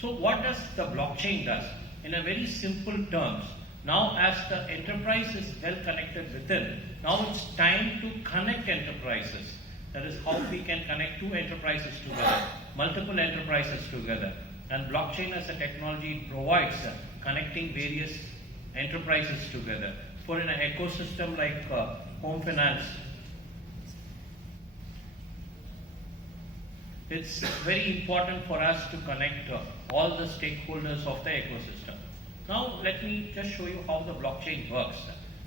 So what does the blockchain does? In a very simple terms, now as the enterprise is well connected within, now it's time to connect enterprises. That is how we can connect two enterprises together, multiple enterprises together. And blockchain as a technology provides connecting various enterprises together. For in an ecosystem like home finance, it's very important for us to connect all the stakeholders of the ecosystem. Now let me just show you how the blockchain works.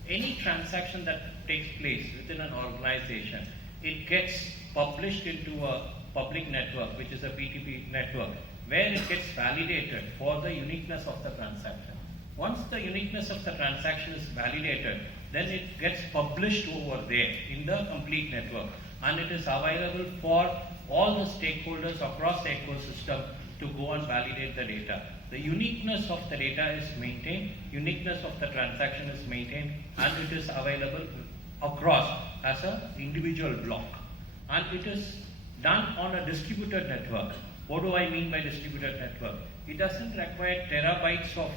Any transaction that takes place within an organization, it gets published into a public network, which is a P2P network, where it gets validated for the uniqueness of the transaction. Once the uniqueness of the transaction is validated, then it gets published over there in the complete network, and it is available for all the stakeholders across the ecosystem to go and validate the data. The uniqueness of the data is maintained, uniqueness of the transaction is maintained, and it is available across as an individual block. And it is done on a distributed network. What do I mean by distributed network? It doesn't require terabytes of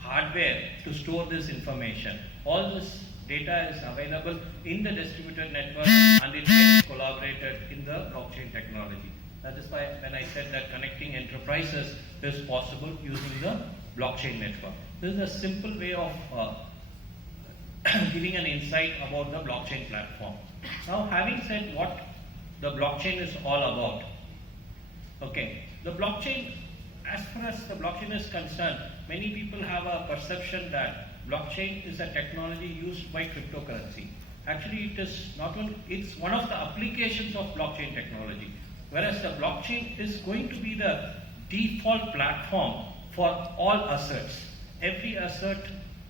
hardware to store this information. All this data is available in the distributed network, and it gets collaborated in the blockchain technology. That is why when I said that connecting enterprises is possible using the blockchain network. This is a simple way of giving an insight about the blockchain platform. Now, having said what the blockchain is all about, okay, the blockchain, as far as the blockchain is concerned, many people have a perception that blockchain is a technology used by cryptocurrency. Actually, it is not only, it's one of the applications of blockchain technology. Whereas the blockchain is going to be the default platform for all assets. Every asset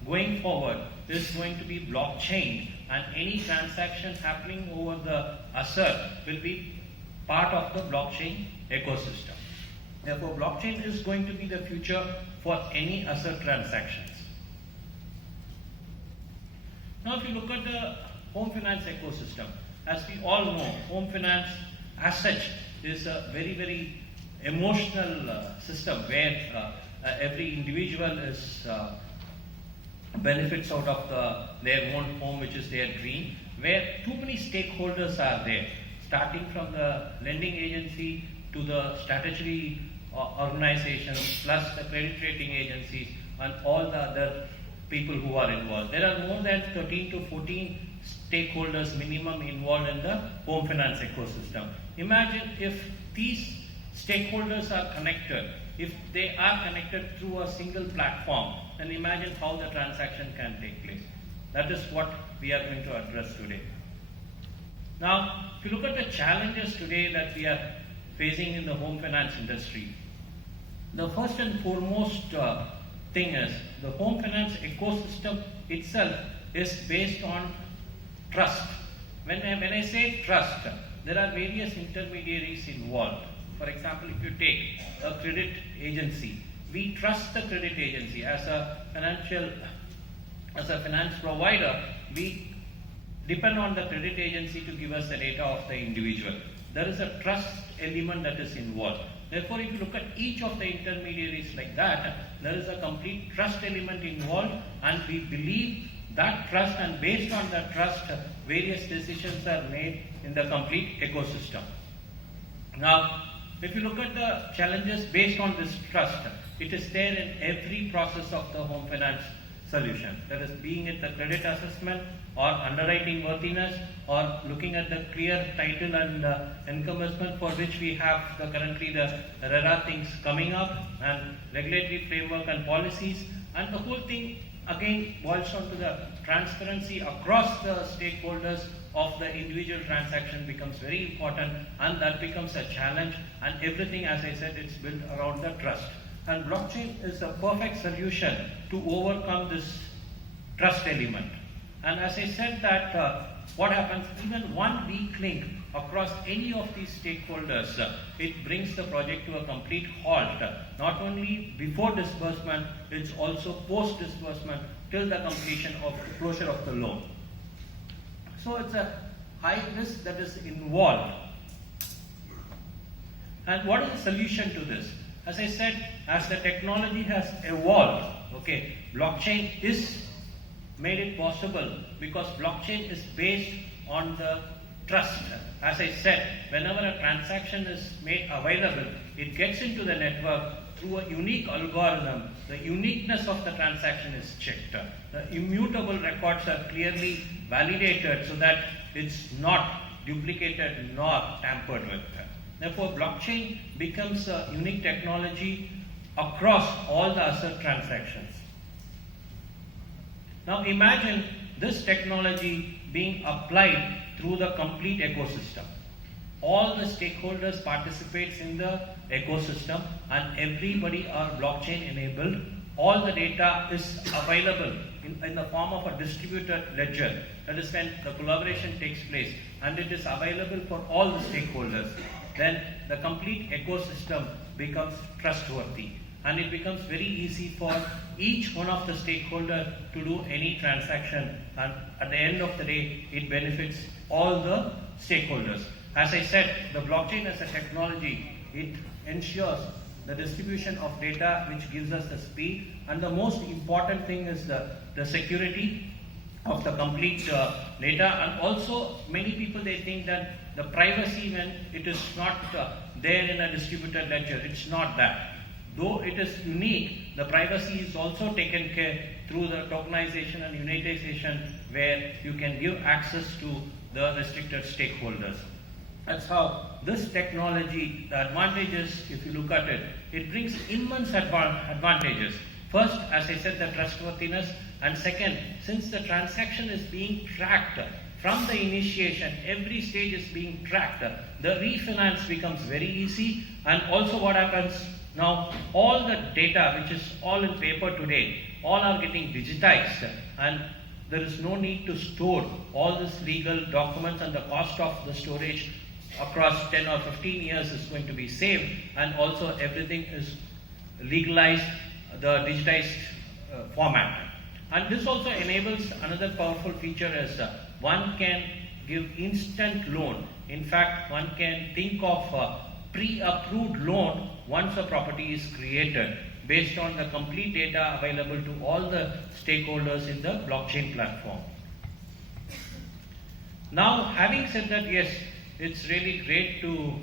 going forward is going to be blockchain, and any transaction happening over the asset will be part of the blockchain ecosystem. Therefore, blockchain is going to be the future for any asset transactions. Now, if you look at the home finance ecosystem, as we all know, home finance as such is a very, very emotional system where every individual is benefits out of their own home, which is their dream, where too many stakeholders are there, starting from the lending agency to the statutory organizations, plus the credit rating agencies and all the other people who are involved. There are more than 13 to 14 stakeholders minimum involved in the home finance ecosystem. Imagine if these stakeholders are connected, if they are connected through a single platform, then imagine how the transaction can take place. That is what we are going to address today. Now, if you look at the challenges today that we are facing in the home finance industry, the first and foremost thing is the home finance ecosystem itself is based on trust. When I say trust, there are various intermediaries involved. For example, if you take a credit agency, we trust the credit agency as a finance provider. We depend on the credit agency to give us the data of the individual. There is a trust element that is involved. Therefore, if you look at each of the intermediaries like that, there is a complete trust element involved, and we believe that trust, and based on that trust, various decisions are made in the complete ecosystem. Now, if you look at the challenges based on this trust, it is there in every process of the home finance solution. That is, being it the credit assessment or underwriting worthiness, or looking at the clear title and encompassment, for which we have currently the RERA things coming up, and regulatory framework and policies, and the whole thing again boils down to the transparency across the stakeholders of the individual transaction becomes very important, and that becomes a challenge, and everything, as I said, it's built around the trust. And blockchain is a perfect solution to overcome this trust element. And as I said that what happens, even one weak link across any of these stakeholders, it brings the project to a complete halt, not only before disbursement, it's also post disbursement till the completion of closure of the loan. So it's a high risk that is involved. And what is the solution to this? As I said, as the technology has evolved, okay, blockchain is made it possible because blockchain is based on the trust. As I said, whenever a transaction is made available, it gets into the network through a unique algorithm. The uniqueness of the transaction is checked. The immutable records are clearly validated so that it's not duplicated nor tampered with. Therefore, blockchain becomes a unique technology across all the asset transactions. Now imagine this technology being applied through the complete ecosystem. All the stakeholders participates in the ecosystem and everybody are blockchain enabled. All the data is available in the form of a distributed ledger. That is when the collaboration takes place and it is available for all the stakeholders. Then the complete ecosystem becomes trustworthy and it becomes very easy for each one of the stakeholders to do any transaction, and at the end of the day it benefits all the stakeholders. As I said, the blockchain as a technology, it ensures the distribution of data, which gives us the speed, and the most important thing is the security of the complete data. And also many people, they think that the privacy, when it is not there in a distributed ledger, it's not that. Though it is unique, the privacy is also taken care through the tokenization and unitization, where you can give access to the restricted stakeholders. That's how this technology, the advantages, if you look at it, it brings immense advantages. First, as I said, the trustworthiness, and second, since the transaction is being tracked from the initiation, every stage is being tracked, the refinance becomes very easy. And also what happens now, all the data which is all in paper today, all are getting digitized, and there is no need to store all these legal documents, and the cost of the storage across 10 or 15 years is going to be saved, and also everything is legalized, the digitized format. And this also enables another powerful feature is one can give instant loan. In fact, one can think of a pre-approved loan once a property is created based on the complete data available to all the stakeholders in the blockchain platform. Now, having said that, yes, it's really great to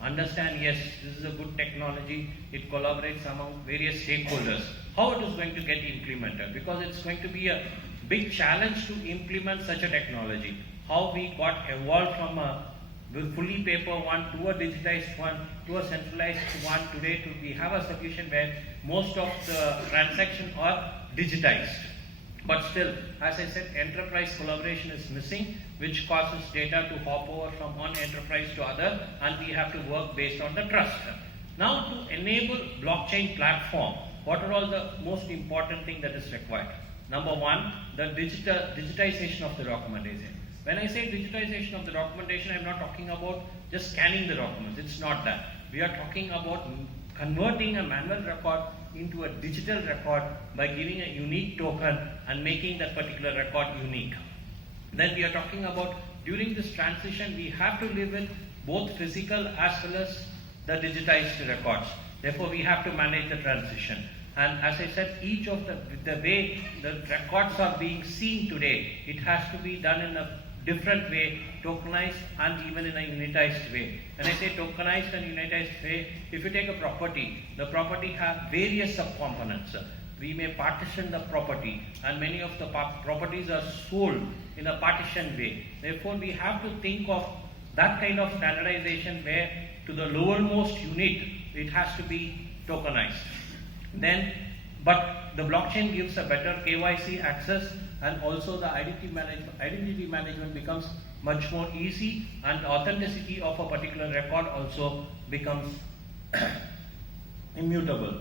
understand, yes, this is a good technology, it collaborates among various stakeholders. How it is going to get implemented? Because it's going to be a big challenge to implement such a technology. How we got evolved from a fully paper one to a digitized one to a centralized one today, to we have a solution where most of the transactions are digitized. But still, as I said, enterprise collaboration is missing, which causes data to hop over from one enterprise to other, and we have to work based on the trust. Now, to enable blockchain platform, what are all the most important thing that is required? Number one, the digitization of the documentation. When I say digitization of the documentation, I am not talking about just scanning the documents. It's not that. We are talking about converting a manual record into a digital record by giving a unique token and making that particular record unique. Then we are talking about, during this transition, we have to live with both physical as well as the digitized records. Therefore, we have to manage the transition. And as I said, each of the way the records are being seen today, it has to be done in a different way, tokenized and even in a unitized way. When I say tokenized and unitized way, if you take a property, the property has various subcomponents. We may partition the property, and many of the properties are sold in a partition way. Therefore, we have to think of that kind of standardization where to the lowermost unit, it has to be tokenized. Then, but the blockchain gives a better KYC access, and also the identity management becomes much more easy, and authenticity of a particular record also becomes immutable.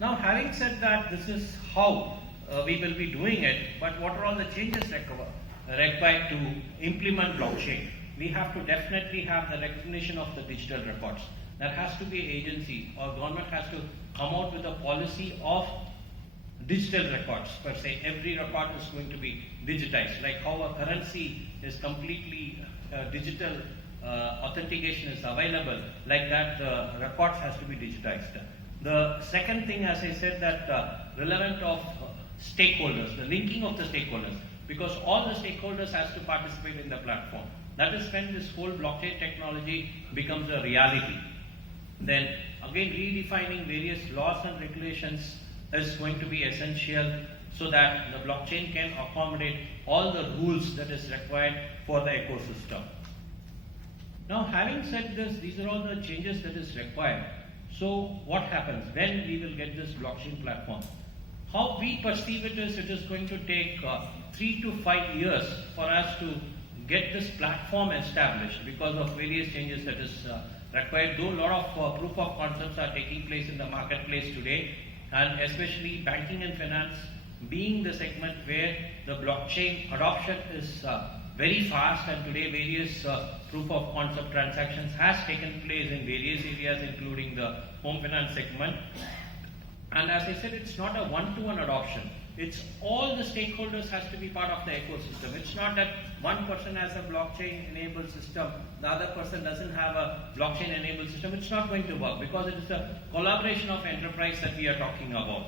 Now, having said that, this is how we will be doing it, but what are all the changes required to implement blockchain? We have to definitely have the recognition of the digital records. There has to be an agency or government has to come out with a policy of digital records per se. Every record is going to be digitized, like how a currency is completely digital authentication is available, like that records has to be digitized. The second thing, as I said, that relevant of stakeholders, the linking of the stakeholders, because all the stakeholders has to participate in the platform. That is when this whole blockchain technology becomes a reality. Then again, redefining various laws and regulations is going to be essential so that the blockchain can accommodate all the rules that is required for the ecosystem. Now, having said this, these are all the changes that is required. So what happens when we will get this blockchain platform? How we perceive it is going to take 3 to 5 years for us to get this platform established because of various changes that is required. Though a lot of proof of concepts are taking place in the marketplace today, and especially banking and finance being the segment where the blockchain adoption is very fast, and today various proof of concept transactions has taken place in various areas, including the home finance segment. And as I said, it's not a one-to-one adoption. It's all the stakeholders has to be part of the ecosystem. It's not that one person has a blockchain-enabled system, the other person doesn't have a blockchain-enabled system. It's not going to work because it is a collaboration of enterprise that we are talking about.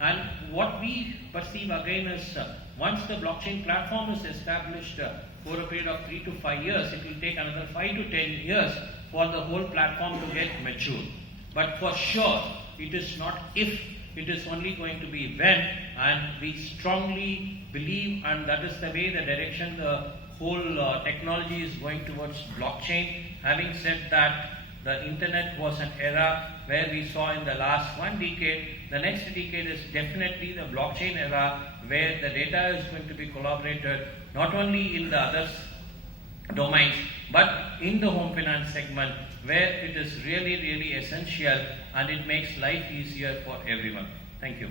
And what we perceive again is once the blockchain platform is established for a period of 3 to 5 years, it will take another 5 to 10 years for the whole platform to get mature. But for sure, it is not if, it is only going to be when, and we strongly believe, and that is the way, the direction the whole technology is going towards blockchain. Having said that, the internet was an era where we saw in the last 1 decade, the next decade is definitely the blockchain era, where the data is going to be collaborated not only in the other domains but in the home finance segment, where it is really, really essential and it makes life easier for everyone. Thank you.